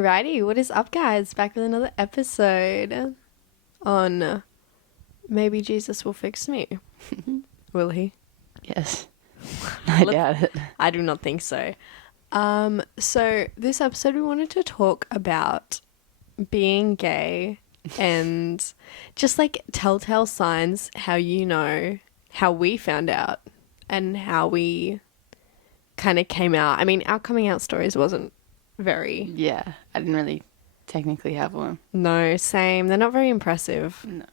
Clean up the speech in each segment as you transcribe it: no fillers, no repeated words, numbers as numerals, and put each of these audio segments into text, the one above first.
Alrighty, what is up, guys? Back with another episode on Maybe Jesus Will Fix Me. Will he? Yes. I doubt it. I do not think so. So this episode we wanted to talk about being gay and just like telltale signs how you know how we found out and how we kind of came out. I mean, our coming out stories wasn't very... Yeah, I didn't really technically have one. No, same. They're not very impressive. No.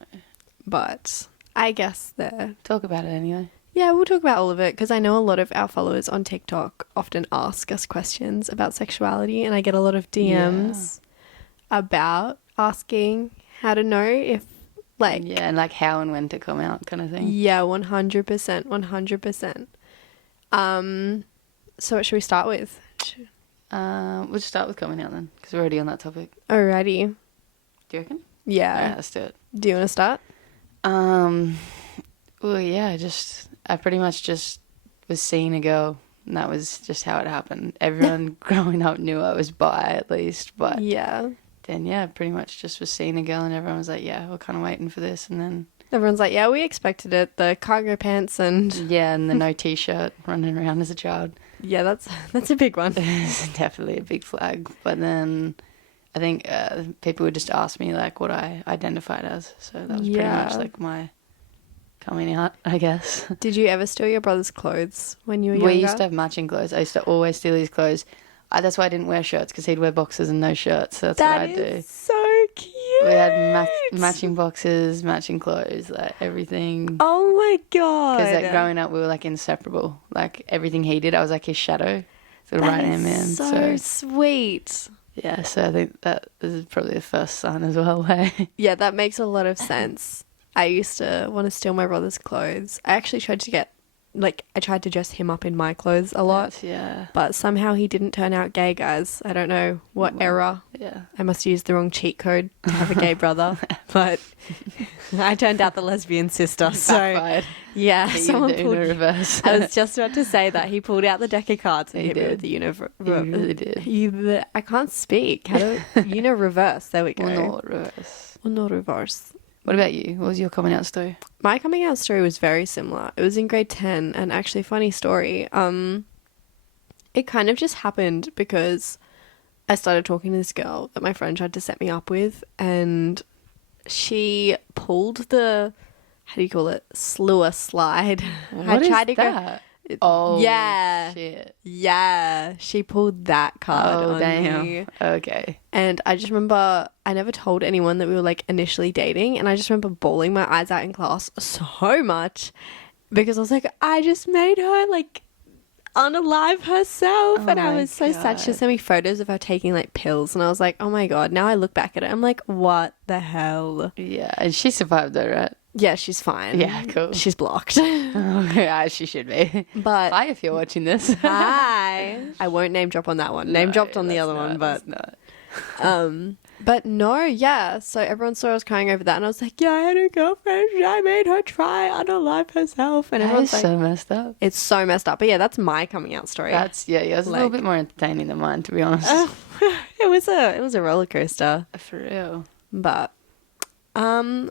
But I guess they're... Talk about it anyway. Yeah, we'll talk about all of it because I know a lot of our followers on TikTok often ask us questions about sexuality, and I get a lot of DMs about asking how to know if, like... Yeah, and like how and when to come out kind of thing. Yeah, 100%, 100%. So what should we start with? We'll just start with coming out then, because we're already on that topic. Alrighty. Do you reckon? Yeah. Alright, let's do it. Do you want to start? Well, yeah, I pretty much just was seeing a girl, and that was just how it happened. Everyone growing up knew I was bi, at least, but Yeah. then, yeah, pretty much just was seeing a girl, and everyone was like, yeah, we're kind of waiting for this, and then... Everyone's like, yeah, we expected it. The cargo pants and... Yeah, and the no T-shirt, running around as a child. Yeah, that's a big one. It's definitely a big flag. But then I think people would just ask me like what I identified as. So that was pretty much like my coming out, I guess. Did you ever steal your brother's clothes when you were younger? We used to have matching clothes. I used to always steal his clothes. That's why I didn't wear shirts, because he'd wear boxes and no shirts. So that's what I'd do. That is so cute. We had matching boxes, matching clothes, like everything. Oh my god. Because like growing up, we were like inseparable. Like everything he did, I was like his shadow, the right hand man. So sweet. Yeah, so I think that is probably the first sign as well. Where Yeah, that makes a lot of sense. I used to want to steal my brother's clothes. I actually tried to I tried to dress him up in my clothes a lot. Yeah. But somehow he didn't turn out gay, guys. I don't know what error. Yeah. I must have used the wrong cheat code to have a gay brother. But I turned out the lesbian sister. So, Backfired. yeah. Someone pulled... reverse. I was just about to say that. He pulled out the deck of cards and He hit me did. with the He really did. I can't speak. How do reverse? There we go. Well, not reverse. Well, not reverse. What about you? What was your coming out story? My coming out story was very similar. It was in grade 10, and actually, funny story. It kind of just happened because I started talking to this girl that my friend tried to set me up with, and she pulled the, how do you call it, slewer slide. What is that? Oh, yeah, shit. yeah. She pulled that card on damn. me. Okay. And I just remember I never told anyone that we were like initially dating, and I just remember bawling my eyes out in class so much because I was like, I just made her like unalive herself. Oh and I my was so sad. She God. sent me photos of her taking like pills, and I was like, oh my God. Now I look back at it, I'm like, what the hell? Yeah, and she survived though, right? Yeah, she's fine. Yeah, cool. She's blocked. Oh, yeah, she should be. But Hi, if you're watching this. hi. I won't name drop on that one. Name dropped on the that's other not, one, but that's not. But no, yeah. So everyone saw I was crying over that, and I was like, yeah, I had a girlfriend. I made her try unalive herself, and That everyone's is like, so messed up. it's so messed up. But yeah, that's my coming out story. That's yeah, it was a little bit more entertaining than mine, to be honest. it was a roller coaster. For real. But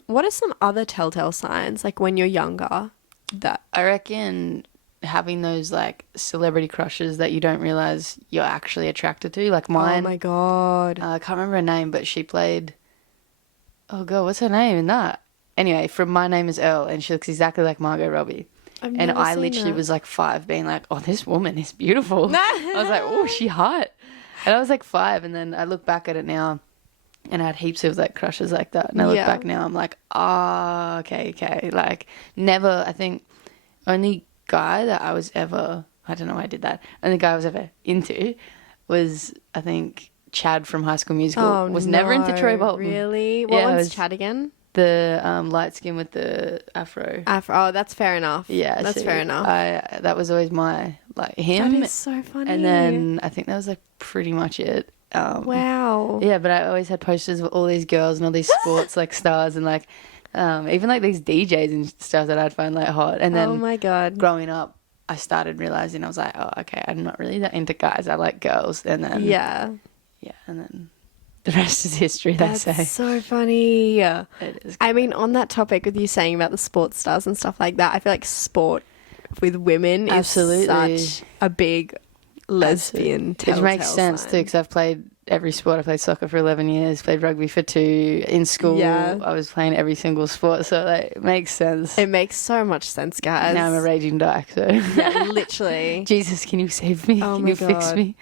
what are some other telltale signs, like when you're younger, that I reckon having those like celebrity crushes that you don't realize you're actually attracted to, like mine. Oh my God. I can't remember her name, but she played. Oh God, what's her name in that? Anyway, from My Name Is Earl, and she looks exactly like Margot Robbie. I've And never I seen literally that. was like 5, being like, "Oh, this woman is beautiful." I was like, "Oh, she hot," and I was like 5, and then I look back at it now. And I had heaps of like crushes like that. And I look back now, I'm like, okay. Like never, I think only guy that I was ever, I don't know why I did that. Only guy I was ever into was, I think, Chad from High School Musical. Was never into Troy Bolton. Really? What Yeah, one's Chad again? The light skin with the afro. Oh, that's fair enough. Yeah. That's so fair enough. that was always my, like him. That is so funny. And then I think that was like pretty much it. Wow. Yeah, but I always had posters of all these girls and all these sports like stars and like even like these DJs and stuff that I'd find like hot. And then oh my God. growing up, I started realizing I was like, oh, okay, I'm not really that into guys. I like girls. And then Yeah. and then the rest is history, they That's say. so funny. It is. I mean, on that topic with you saying about the sports stars and stuff like that, I feel like sport with women Absolutely. is such a big lesbian telltale It makes sense sign. too, because I've played every sport. I played soccer for 11 years, played rugby for 2. In school, Yeah. I was playing every single sport, so like, it makes sense. It makes so much sense, guys. Now I'm a raging dyke, so Yeah, literally. Jesus, can you save me? Oh Can my you fix God. me?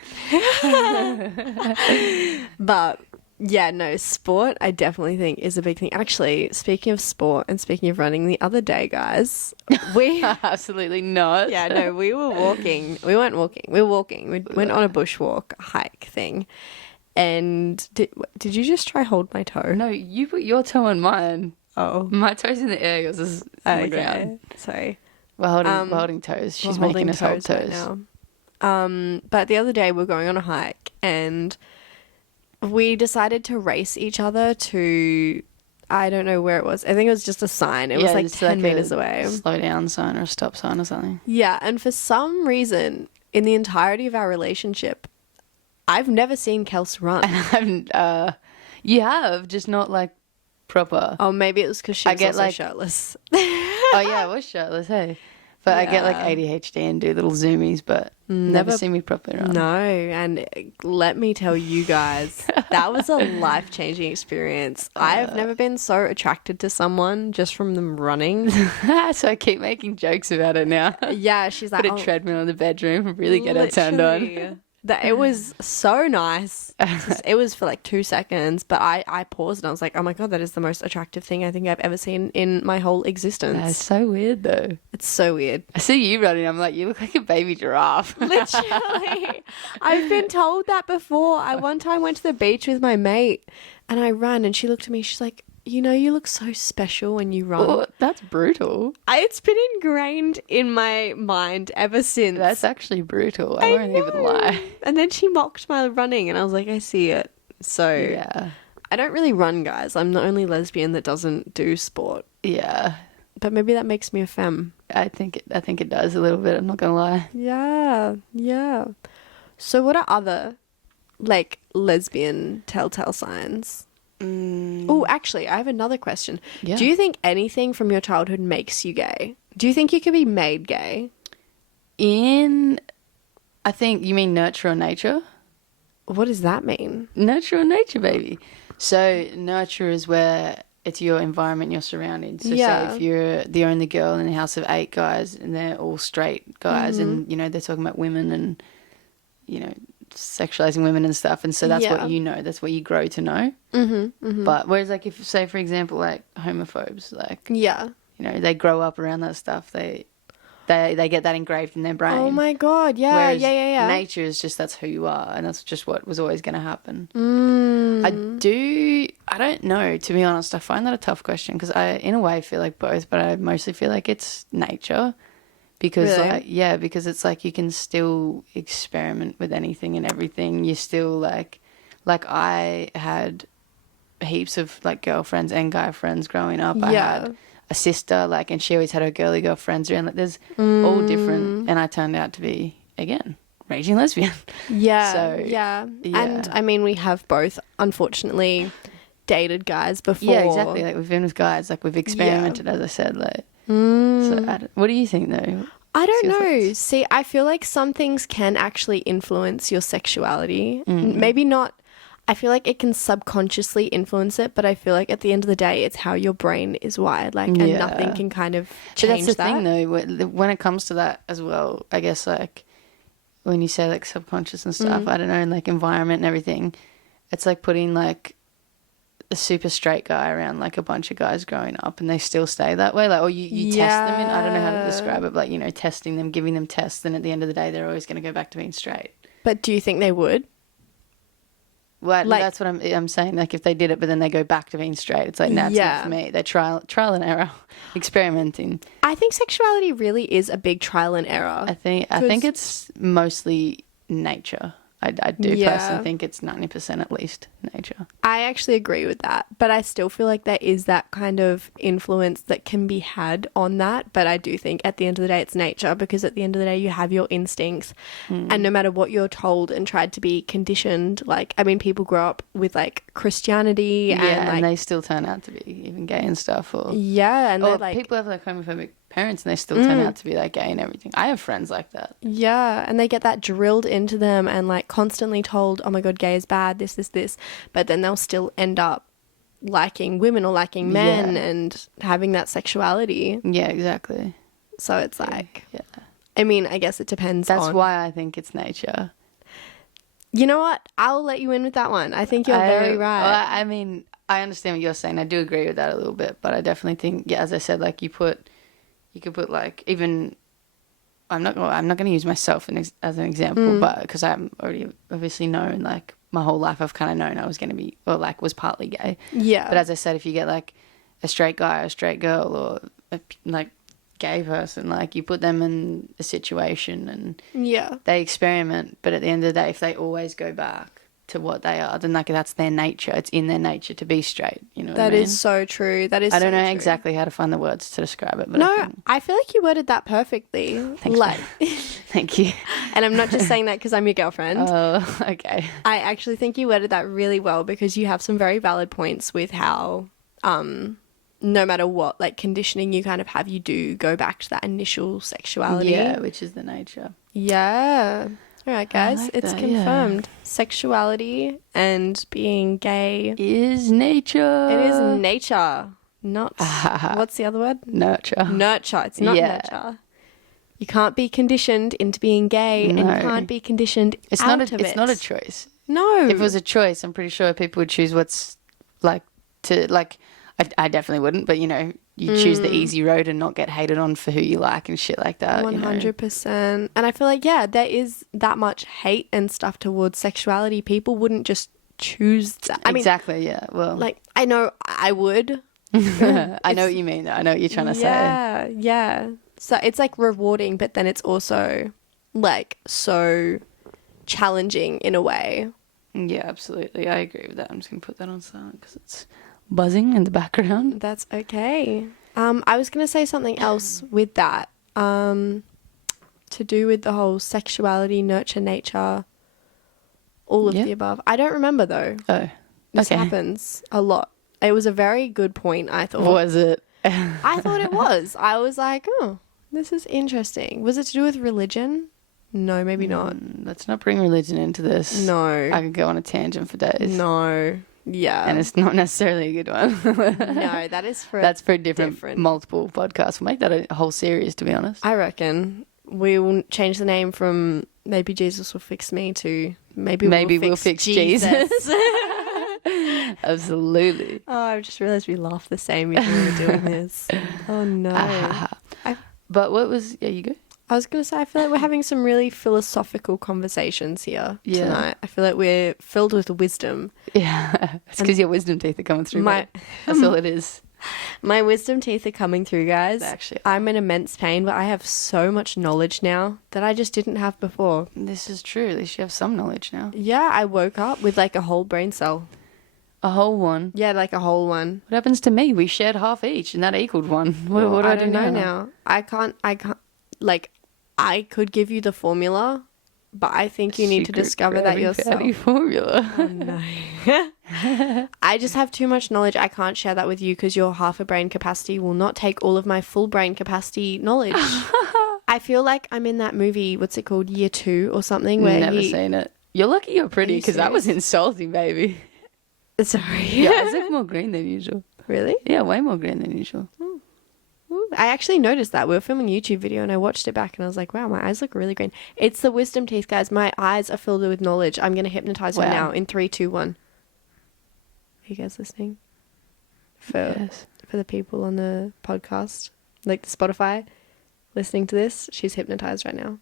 But yeah, no, sport I definitely think is a big thing. Actually, speaking of sport and speaking of running, the other day, guys, we Absolutely not. yeah, no, we were walking. We weren't walking. We were walking. We went on a bushwalk hike thing. And did you just try hold my toe? No, you put your toe on mine. Oh, My toe's in the air, yours is on the ground. Sorry. We're holding toes. She's We're making holding us hold toes. right now. But the other day we were going on a hike and we decided to race each other to, I don't know where it was. I think it was just a sign. It was like it's 10 meters a away. slow down sign or a stop sign or something. Yeah, and for some reason, in the entirety of our relationship, I've never seen Kels run. You have, just not like proper. Oh, maybe it was because she I was get, also like- shirtless. Oh yeah, I was shirtless, hey. But I get like Yeah. ADHD and do little zoomies, but never Never- see me properly run. No, and let me tell you guys, that was a life-changing experience. I have never been so attracted to someone just from them running. So I keep making jokes about it now. Yeah, she's like, Put a "Oh, treadmill in the bedroom and really get it turned on. literally." That it was so nice. It was for like 2 seconds, but I paused and I was like, oh my God, that is the most attractive thing I think I've ever seen in my whole existence. That's so weird though. It's so weird. I see you running, I'm like, you look like a baby giraffe. Literally. I've been told that before. I one time went to the beach with my mate and I ran and she looked at me, she's like, you know, you look so special when you run. Oh, that's brutal. It's been ingrained in my mind ever since. That's actually brutal. I won't even lie. And then she mocked my running and I was like, I see it. So Yeah. I don't really run, guys. I'm the only lesbian that doesn't do sport. Yeah. But maybe that makes me a femme. I think it does a little bit, I'm not gonna lie. Yeah, yeah. So what are other like lesbian telltale signs? Oh, actually, I have another question. Yeah. Do you think anything from your childhood makes you gay? Do you think you could be made gay? I think you mean nurture or nature? What does that mean? Nurture or nature, baby. So nurture is where it's your environment, your surroundings. So Yeah. say if you're the only girl in a house of 8 guys and they're all straight guys and, you know, they're talking about women and, you know, sexualizing women and stuff. And so that's Yeah. what you know. That's what you grow to know. Mm-hmm. But whereas like if, say, for example, like homophobes, like, Yeah. you know, they grow up around that stuff. They get that engraved in their brain. Oh my God. Yeah, Whereas yeah. nature is just that's who you are, and that's just what was always going to happen. I don't know, to be honest. I find that a tough question because I, in a way, feel like both, but I mostly feel like it's nature because, Really? because it's like you can still experiment with anything and everything. You still like I had heaps of like girlfriends and guy friends growing up. I Yeah. had a sister, like, and she always had her girly girl friends around. Like, there's all different, and I turned out to be again raging lesbian. Yeah. So, yeah. yeah. And I mean, we have both, unfortunately, dated guys before. Yeah, exactly. Like we've been with guys, like we've experimented, as I said. Like, so what do you think though? I don't What's your know. thoughts? See, I feel like some things can actually influence your sexuality. Maybe not. I feel like it can subconsciously influence it, but I feel like at the end of the day, it's how your brain is wired. Like, and Yeah. nothing can kind of But change that's the that. thing, though. When it comes to that as well, I guess like when you say like subconscious and stuff, I don't know, and like environment and everything, it's like putting like a super straight guy around like a bunch of guys growing up, and they still stay that way. Like, or you test them in. I don't know how to describe it, but like, you know, testing them, giving them tests, and at the end of the day, they're always going to go back to being straight. But do you think they would? Well, Like- that's what I'm saying. Like, if they did it, but then they go back to being straight, it's like, no, it's Yeah. not for me. They trial and error, experimenting. I think sexuality really is a big trial and error. I think it's mostly nature. I do Yeah. personally think it's 90% at least nature. I actually agree with that, but I still feel like there is that kind of influence that can be had on that. But I do think at the end of the day, it's nature, because at the end of the day, you have your instincts. And no matter what you're told and tried to be conditioned, like, I mean, people grow up with like Christianity Yeah, and like, and they still turn out to be even gay and stuff. Or and or they're like, people have like homophobic parents and they still turn out to be like gay and everything. I have friends like that. yeah, and they get that drilled into them and like constantly told, oh my God, gay is bad, this. But then they'll still end up liking women or liking men and having that sexuality. Yeah, exactly. So it's like, Yeah. I mean, I guess it depends That's on... why I think it's nature. You know what? I'll let you in with that one. I think you're very right. Well, I mean, I understand what you're saying. I do agree with that a little bit, but I definitely think, yeah, as I said, like you could put like even. I'm not going to use myself as an example, but because I'm already obviously known, like my whole life I've kind of known I was going to be, or like was partly gay. Yeah. But as I said, if you get like a straight guy, a straight girl, or a like gay person, like you put them in a situation and yeah. they experiment, but at the end of the day, if they always go back to what they are, then like that's their nature. It's in their nature to be straight. You know what I mean? That is so true. That is I don't so know true. exactly how to find the words to describe it, but No, I feel like you worded that perfectly. Thanks, like, thank you. and I'm not just saying that because I'm your girlfriend. Oh, okay. I actually think you worded that really well, because you have some very valid points with how, no matter what, like conditioning you kind of have, you do go back to that initial sexuality. Yeah, which is the nature. Yeah. All right, guys, like it's that, confirmed. Sexuality and being gay Is nature. it is nature, not what's the other word? Nurture. Nurture. It's not nurture. You can't be conditioned into being gay, and you can't be conditioned It's out not of it's it. not a choice. No. If it was a choice, I'm pretty sure people would choose what's like to like. I definitely wouldn't, but you know, you choose the easy road and not get hated on for who you like and shit like that. 100%. And I feel like, yeah, there is that much hate and stuff towards sexuality. People wouldn't just choose that. I mean, exactly. Yeah. Well, like, I know I would. I know what you mean. I know what you're trying to say. Yeah, yeah. So it's like rewarding, but then it's also like so challenging in a way. Yeah, absolutely. I agree with that. I'm just going to put that on silent because it's buzzing in the background. That's okay. I was going to say something else with that, to do with the whole sexuality, nurture, nature, all of the above. I don't remember though. Oh, This happens a lot. It was a very good point, I thought. Was it? I thought it was. I was like, oh, this is interesting. Was it to do with religion? No, maybe not. Let's not bring religion into this. No. I could go on a tangent for days. No. Yeah. And it's not necessarily a good one. No, that is for... That's for a different multiple podcasts. We'll make that a whole series, to be honest. I reckon. We'll change the name from Maybe Jesus Will Fix Me to Maybe We'll Fix Jesus. Absolutely. Oh, I just realised we laughed the same even when we were doing this. Oh, no. But what was... Yeah, you go? I was going to say, I feel like we're having some really philosophical conversations here tonight. I feel like we're filled with wisdom. Yeah. It's because your wisdom teeth are coming through, mate. That's all it is. My wisdom teeth are coming through, guys. Actually, I'm in immense pain, but I have so much knowledge now that I just didn't have before. This is true. At least you have some knowledge now. Yeah, I woke up with like a whole brain cell. A whole one? Yeah, like a whole one. What happens to me? We shared half each and that equaled one. What do I do know now? now. I can't, like, I could give you the formula, but I think you need to discover that yourself. Formula. Oh, no. I just have too much knowledge. I can't share that with you because your half a brain capacity will not take all of my full brain capacity knowledge. I feel like I'm in that movie, what's it called, Year 2 or something? Where Never seen it. You're lucky you're pretty because that was insulting, baby. Sorry. Your eyes look more green than usual. Really? Yeah, way more green than usual. I actually noticed that. We were filming a YouTube video and I watched it back and I was like, wow, my eyes look really green. It's the wisdom teeth, guys. My eyes are filled with knowledge. I'm going to hypnotize right now in 3, 2, 1. Are you guys listening? For the people on the podcast, like the Spotify, listening to this, she's hypnotized right now.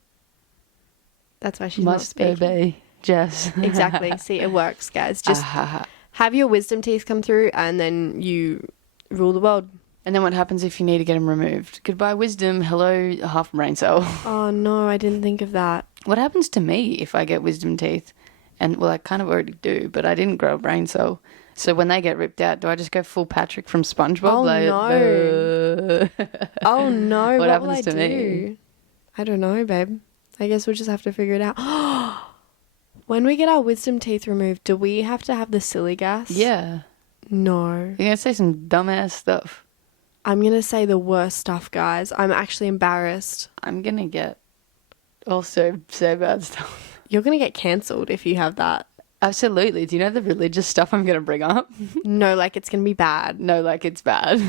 That's why she's not speaking. Must obey, Jess. Exactly. See, it works, guys. Just have your wisdom teeth come through and then you rule the world. And then what happens if you need to get them removed? Goodbye, wisdom. Hello, half brain cell. Oh, no, I didn't think of that. What happens to me if I get wisdom teeth And, well, I kind of already do, but I didn't grow a brain cell. So when they get ripped out, do I just go full Patrick from SpongeBob? Oh, no. Oh, no. What will happens I to do? me? I don't know, babe. I guess we'll just have to figure it out. When we get our wisdom teeth removed, do we have to have the silly gas? Yeah. No. You're going to say some dumbass stuff. I'm going to say the worst stuff, guys. I'm actually embarrassed. I'm going to get also so bad stuff. You're going to get cancelled if you have that. Absolutely. Do you know the religious stuff I'm going to bring up? No, like it's going to be bad. No, like it's bad.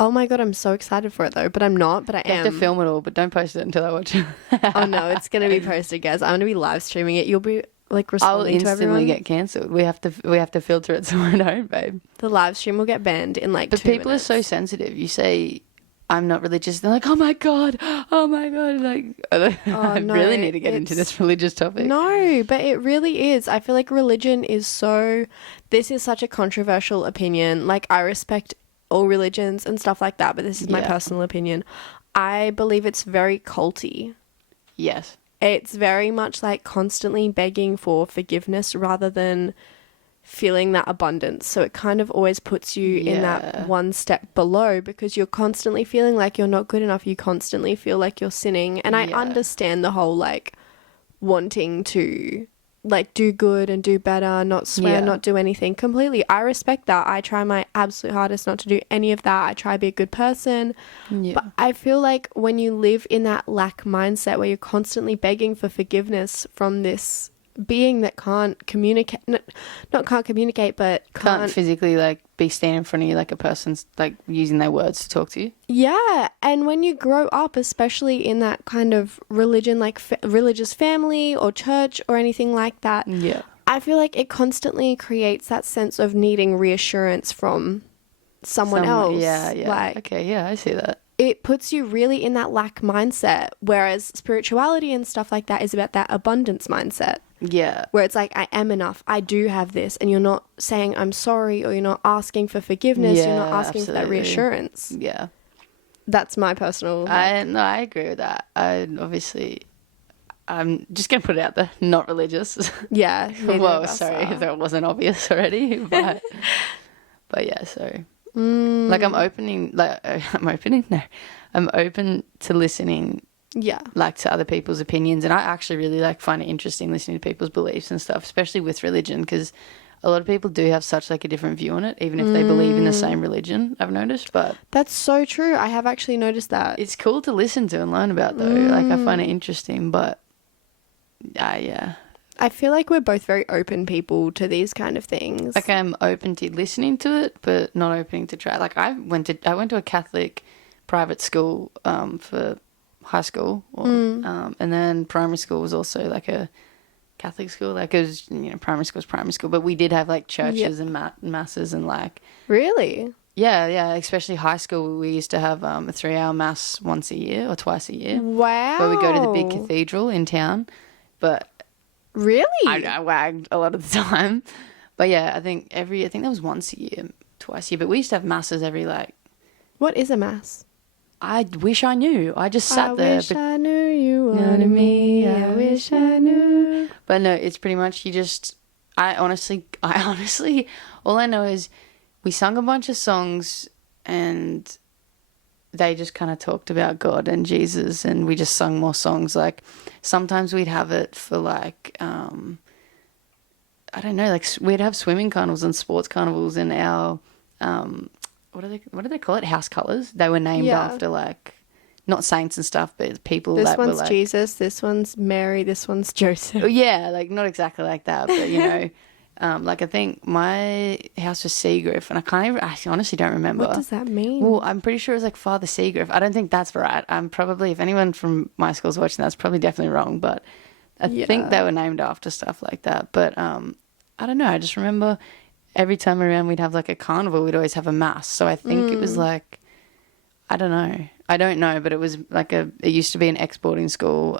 Oh my God, I'm so excited for it though, but I'm not, but I am. You have to film it all, but don't post it until I watch it. Oh no, it's going to be posted, guys. I'm going to be live streaming it. You'll be like I'll responding to everyone. instantly get cancelled. We have to filter it so I don't, babe. The live stream will get banned in like But 2 people minutes. are so sensitive. You say, I'm not religious. They're like, oh my God. Like, I no, really need to get into this religious topic. No, but it really is. I feel like religion is so... This is such a controversial opinion. Like, I respect all religions and stuff like that, but this is my personal opinion. I believe it's very culty. Yes. It's very much like constantly begging for forgiveness rather than feeling that abundance. So it kind of always puts you in that one step below because you're constantly feeling like you're not good enough. You constantly feel like you're sinning. And I understand the whole like wanting to like do good and do better, not swear, not do anything completely. I respect that. I try my absolute hardest not to do any of that. I try to be a good person. Yeah. But I feel like when you live in that lack mindset where you're constantly begging for forgiveness from this being that can't communicate, not can't communicate, but can't physically like be standing in front of you like a person's like using their words to talk to you. Yeah. And when you grow up, especially in that kind of religion, like religious family or church or anything like that, I feel like it constantly creates that sense of needing reassurance from someone else. Yeah. Like, okay, yeah, I see that. It puts you really in that lack mindset, whereas spirituality and stuff like that is about that abundance mindset. Yeah. Where it's like, I am enough. I do have this. And you're not saying I'm sorry or you're not asking for forgiveness. You're not asking for that reassurance. Yeah. That's my personal... I agree with that. I'm just going to put it out there. Not religious. Yeah. Well, sorry if that wasn't obvious already. But yeah, so... Like I'm open to listening like to other people's opinions, and I actually really like find it interesting listening to people's beliefs and stuff, especially with religion, because a lot of people do have such like a different view on it, even if they believe in the same religion, I've noticed. But that's so true. I have actually noticed that. It's cool to listen to and learn about though. Like I find it interesting, but I feel like we're both very open people to these kind of things. Like I'm open to listening to it, but not open to try. Like I went to a Catholic private school for high school, and then primary school was also like a Catholic school. Like it was, primary school was primary school, but we did have like churches and masses and like. Really? Yeah. Especially high school, we used to have a 3-hour mass once a year or twice a year. Wow. Where we go to the big cathedral in town, but. Really? I wagged a lot of the time. But yeah, I think there was once a year, twice a year. But we used to have masses every like... What is a mass? I wish I knew. I just sat there. I wish I knew you wanted me. I wish I knew. But no, it's pretty much you just... I honestly, all I know is we sung a bunch of songs and they just kind of talked about God and Jesus, and we just sung more songs. Like sometimes we'd have it for like I don't know, like we'd have swimming carnivals and sports carnivals in our what do they call it, house colours. They were named after like not saints and stuff, but people this that were like... This one's Jesus, this one's Mary, this one's Joseph. Yeah, like not exactly like that, but like I think my house was Seagriff, and I honestly don't remember. What does that mean? Well, I'm pretty sure it was like Father Seagriff. I don't think that's right. I'm probably, if anyone from my school's watching, that's probably definitely wrong, but I think they were named after stuff like that. But I don't know. I just remember every time around we'd have like a carnival, we'd always have a mass. So I think it was like, I don't know, but it was like it used to be an ex-boarding school.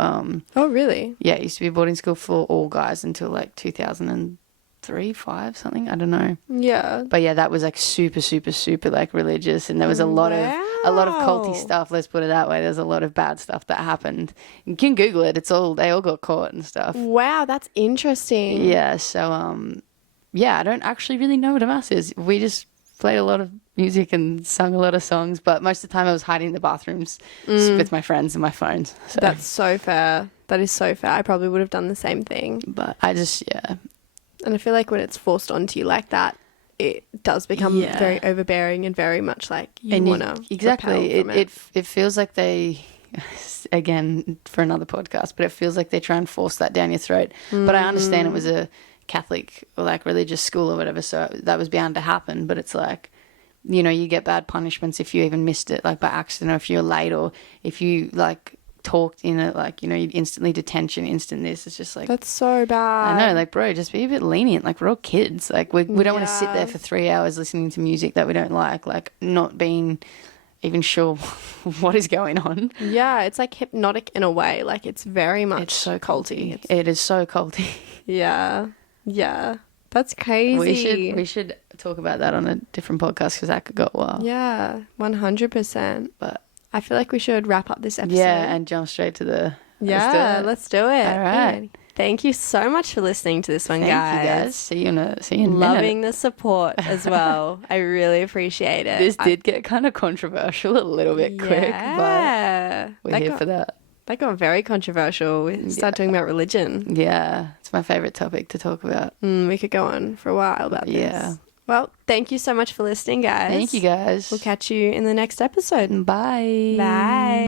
Oh, really? Yeah, it used to be a boarding school for all guys until like 2006 3, 5, something. I don't know. Yeah. But yeah, that was like super, super, super like religious, and there was a lot of culty stuff. Let's put it that way. There's a lot of bad stuff that happened. You can Google it. They all got caught and stuff. Wow, that's interesting. Yeah. So yeah, I don't actually really know what a mass is. We just played a lot of music and sung a lot of songs, but most of the time I was hiding in the bathrooms with my friends and my phones. So. That's so fair. That is so fair. I probably would have done the same thing. But I just, yeah. And I feel like when it's forced onto you like that, it does become very overbearing and very much like you want to exactly. It feels like they, again, for another podcast, but it feels like they try and force that down your throat. But I understand it was a Catholic or like religious school or whatever, so that was bound to happen. But it's like, you know, you get bad punishments if you even missed it, like by accident, or if you're late, or if you like talked in it, like, you know, you instantly detention, instant this. It's just like, that's so bad. I know, like, bro, just be a bit lenient. Like, we're all kids. Like, we don't want to sit there for 3 hours listening to music that we don't like not being even sure what is going on. Yeah, it's like hypnotic in a way. Like, it's very much so culty. It is so culty. Yeah. Yeah. That's crazy. We should talk about that on a different podcast because that could go a while. Yeah, 100%. But I feel like we should wrap up this episode. Yeah, and jump straight to the... Yeah, let's do it. All right. Thank you so much for listening to this one, Thank guys. you guys. See you in a minute. Loving the support as well. I really appreciate it. This did get kind of controversial a little bit quick, but we're here for that. That got very controversial. We started talking about religion. Yeah, it's my favourite topic to talk about. We could go on for a while about this. Yeah. Well, thank you so much for listening, guys. Thank you, guys. We'll catch you in the next episode. Bye. Bye.